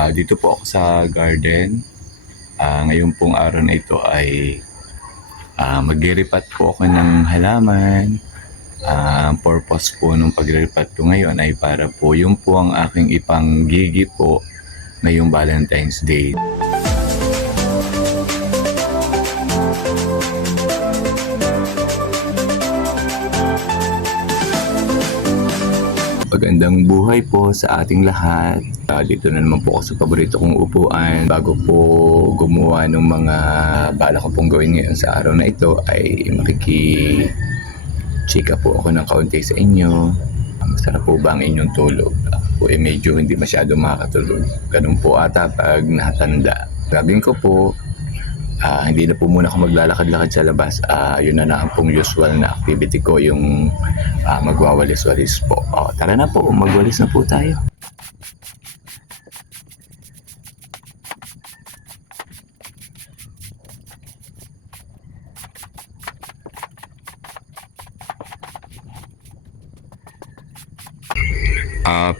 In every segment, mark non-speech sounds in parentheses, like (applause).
Ah, dito po ako sa garden. Ah, ngayon pong araw na ito ay ah, magliripat po ako ng halaman. Ang purpose po ng pagliripat ko ngayon ay para po yung po ang aking ipanggigi po ngayong Valentine's Day. Magandang buhay po sa ating lahat. Ah, dito na naman po ako sa paborito kong upuan. Bago po gumawa ng mga bala ko pong gawin ngayon sa araw na ito ay makiki chika po ako ng kaunti sa inyo. Masarap po ba ang inyong tulog? Ako eh medyo hindi masyado makakatulog. Ganun po ata pag natanda. Sabihin ko po, ah, hindi na po muna ako maglalakad-lakad sa labas. Ah, yun na na ang pong usual na activity ko, yung ah, magwawalis-walis po. O, tara na po, magwalis na po tayo.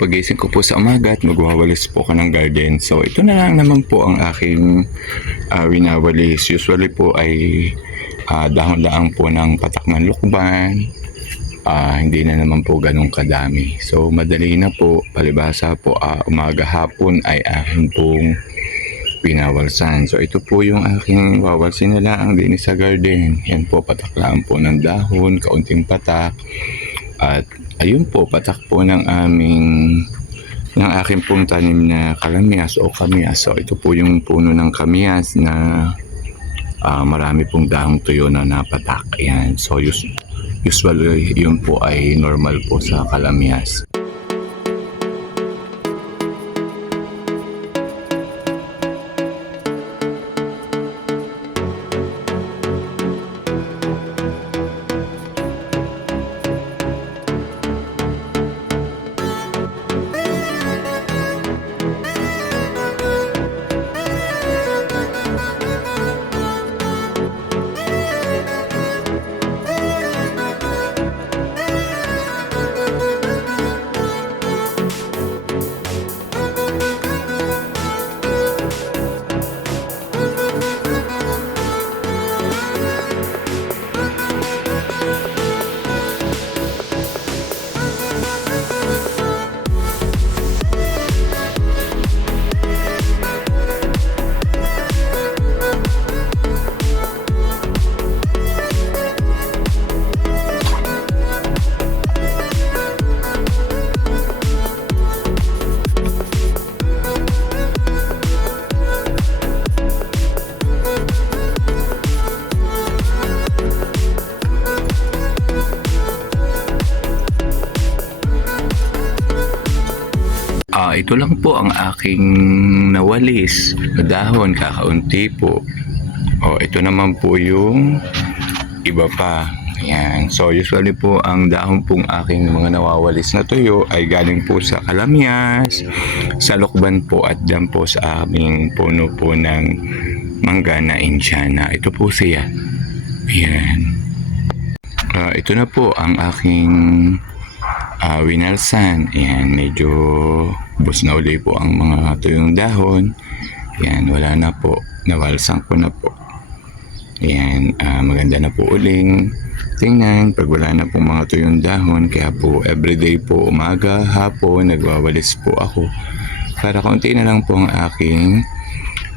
Pagising ko po sa umaga at magwawalis po ako ng garden. So, ito na lang naman po ang aking ah, winawalis. Usually po ay ah, dahon lang po ng patak ng lukban. Ah, hindi na naman po ganun kadami. So, madali na po. Palibasa po, ah, umaga hapon ay aking pong pinawalsan. So, ito po yung aking wawalsin na lang din sa garden. Yan po, patak po ng dahon, kaunting patak. At ayun po, patak po ng aming ng aking pong tanim na kalamias o kamias. So, ito po yung puno ng kamias na ah, marami pong dahong tuyo na napatak. Ayan. So, us- usually, yun po ay normal po sa kalamias. Ito lang po ang aking nawalis na dahon, kakaunti po. O, ito naman po yung iba pa. Ayan. So, usually po, ang dahon pong aking mga nawawalis na tuyo ay galing po sa kalamyas, sa lukban po, at dyan po sa aming puno po ng mangga na Indiana. Ito po siya. Ayan. Ah, ito na po ang aking uh, winalsan. Ayan, medyo bus na uli po ang mga tuyong dahon. Ayan, wala na po. Nawalsan ko na po. Ayan, ah, maganda na po uling tingnan pag wala na pong mga tuyong dahon. Kaya po, everyday po, umaga, hapon, nagwawalis po ako. Para kaunti na lang po ang aking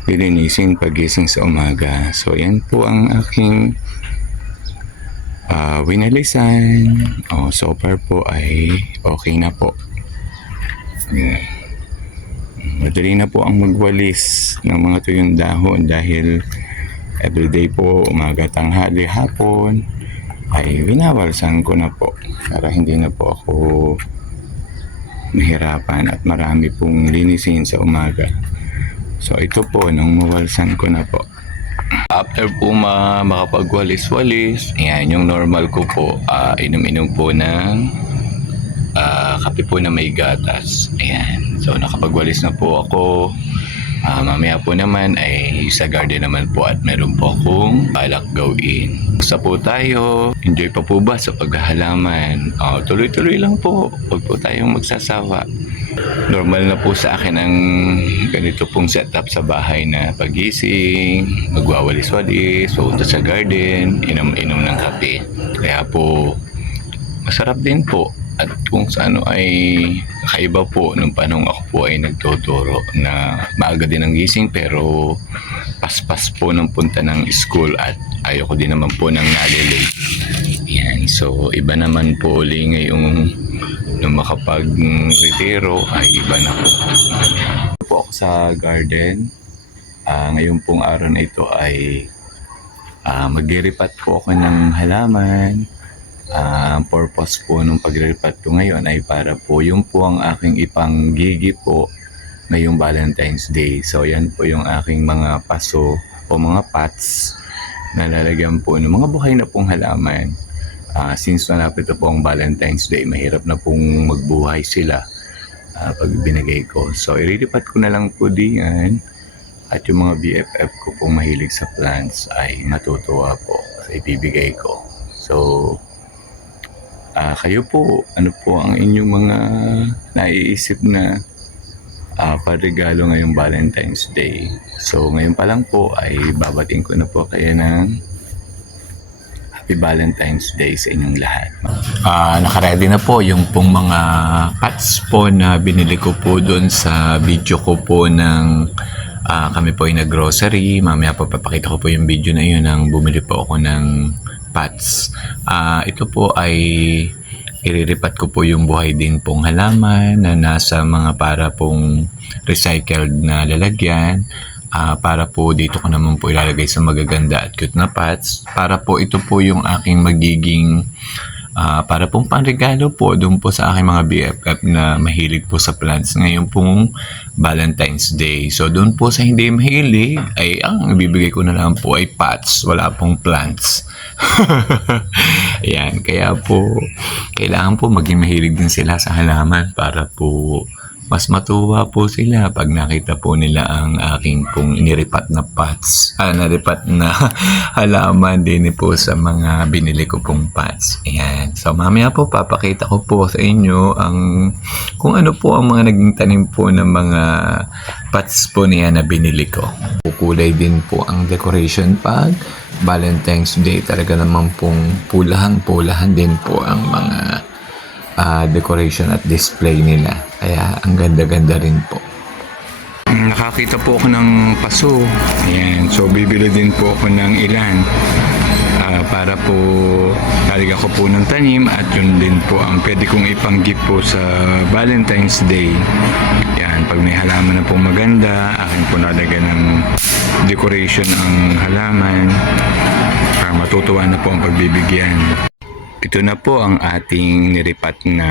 lilinisin pagising sa umaga. So, yan po ang aking Ah, winalisan. Oh, so far po ay okay na po. Yeah. Madali na po ang magwalis ng mga tuyong dahon dahil everyday po, umaga, tanghali, hapon ay winawalsan ko na po para hindi na po ako mahirapan at marami pong linisin sa umaga. So ito po, nung mawalsan ko na po, After po ma makapagwalis-walis, ayan, yung normal ko po, ah, inom-inom po ng ah, kape po na may gatas. Ayan. So, nakapagwalis na po ako. Ah, mamaya po naman ay sa garden naman po at meron po akong balak gawin. Basta po tayo. Enjoy pa po ba sa paghahalaman? Oh, tuloy-tuloy lang po. Huwag po tayong magsasawa. Normal na po sa akin ang ganito pong setup sa bahay na pagising, magwawalis-walis, pupunta sa garden, inom-inom ng kape. Kaya po, masarap din po. At kung sa ano ay kakaiba po nung panong ako po ay nagtuturo na maaga din ang gising pero paspas po ng punta ng school at ayoko din naman po ng nalilate. Yan. So, iba naman po uli ngayong nung makapag-retiro ay iba na po. po ako sa garden. Ah, ngayon pong araw na ito ay ah, magre-repat po ako ng halaman. Ah, ang purpose po ng pagre-repat ko ngayon ay para po yung po ang aking ipanggigi po ngayong Valentine's Day. So yan po yung aking mga paso o mga pots na lalagyan po ng mga buhay na pong halaman. Ah, since malapit na po ang Valentine's Day, mahirap na pong magbuhay sila ah, pag binigay ko. So, irilipat ko na lang po diyan. At yung mga BFF ko pong mahilig sa plants ay matutuwa po sa ibibigay ko. So, ah kayo po, ano po ang inyong mga naiisip na ah parregalo ngayong Valentine's Day? So, ngayon pa lang po ay babating ko na po kayo ng Happy Valentine's Day sa inyong lahat. Ah, nakaready na po yung pong mga cuts po na binili ko po doon sa video ko po ng ah, kami po ay nag-grocery. Mamaya po papakita ko po yung video na yun nang bumili po ako ng pots. Ah, ito po ay iriripat ko po yung buhay din pong halaman na nasa mga para pong recycled na lalagyan. Ah, para po dito ko naman po ilalagay sa magaganda at cute na pots. Para po ito po yung aking magiging ah, para pong panregalo po doon po sa aking mga BFF na mahilig po sa plants ngayon pong Valentine's Day. So doon po sa hindi mahilig ay ang ibibigay ko na lang po ay pots, wala pong plants. (laughs) Ayan, kaya po kailangan po maging mahilig din sila sa halaman para po mas matuwa po sila pag nakita po nila ang aking pong iniripat na pots. Ah, naripat na (laughs) halaman din po sa mga binili ko pong pots. Ayan. So, mamaya po papakita ko po sa inyo ang kung ano po ang mga naging tanim po ng mga pots po niya na binili ko. Kukulay din po ang decoration pag Valentine's Day. Talaga naman pong pulahan-pulahan din po ang mga ah, decoration at display nila. Kaya ang ganda-ganda rin po. Nakakita po ako ng paso. Ayan. So, bibili din po ako ng ilan. Ah, para po talaga ko po ng tanim at yun din po ang pwede kong ipanggip po sa Valentine's Day. Yan, pag may halaman na po maganda, akin po nalagyan ng decoration ang halaman para matutuwa na po ang pagbibigyan. Ito na po ang ating niripat na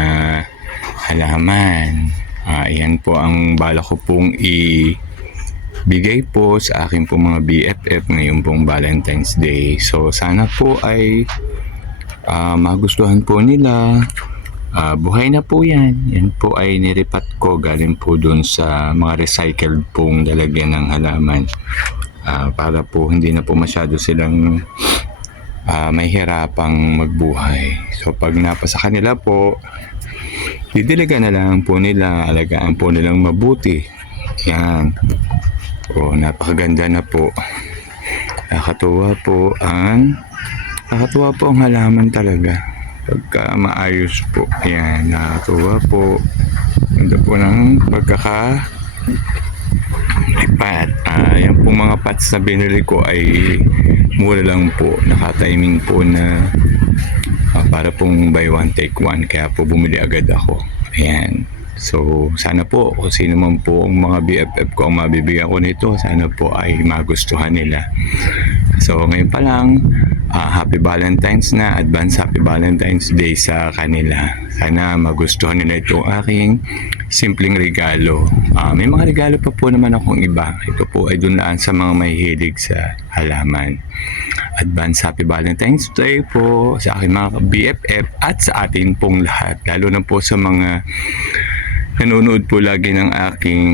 halaman. Ah, ayan po ang bala ko pong i-bigay po sa aking po mga BFF ngayon pong Valentine's Day. So sana po ay ah, magustuhan po nila. Ah, buhay na po yan. Yan po ay niripat ko galing po dun sa mga recycled pong lalagyan ng halaman. Ah, para po hindi na po masyado silang ah, may hirapang magbuhay. So pag napasa kanila po, didiligan na lang po nila, alagaan po nilang mabuti. Yan. O, napakaganda na po. Nakakatuwa po ang nakakatuwa po ang halaman talaga. Pagka maayos po. Yan, nakakatuwa po. Ganda po ng pagkaka lipat. Ah, yan pong mga pots na binili ko ay mura lang po. Naka-timing po na ah, para pong buy one take one. Kaya po bumili agad ako. Ayan. So, sana po kung sino man po ang mga BFF ko ang mabibigyan ko nito, sana po ay magustuhan nila. So, ngayon pa lang, ah, Happy Valentine's na, advance Happy Valentine's Day sa kanila. Sana magustuhan nila itong aking simpleng regalo. Ah, may mga regalo pa po naman akong iba. Ito po ay dunaan sa mga mahihilig sa halaman. Advance Happy Valentine's Day po sa aking mga BFF at sa atin pong lahat. Lalo na po sa mga nanonood po lagi ng aking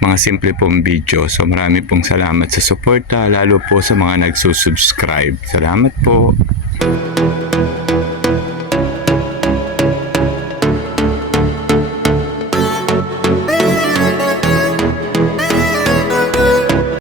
mga simple pong video. So marami pong salamat sa suporta, lalo po sa mga nagsusubscribe. Salamat po.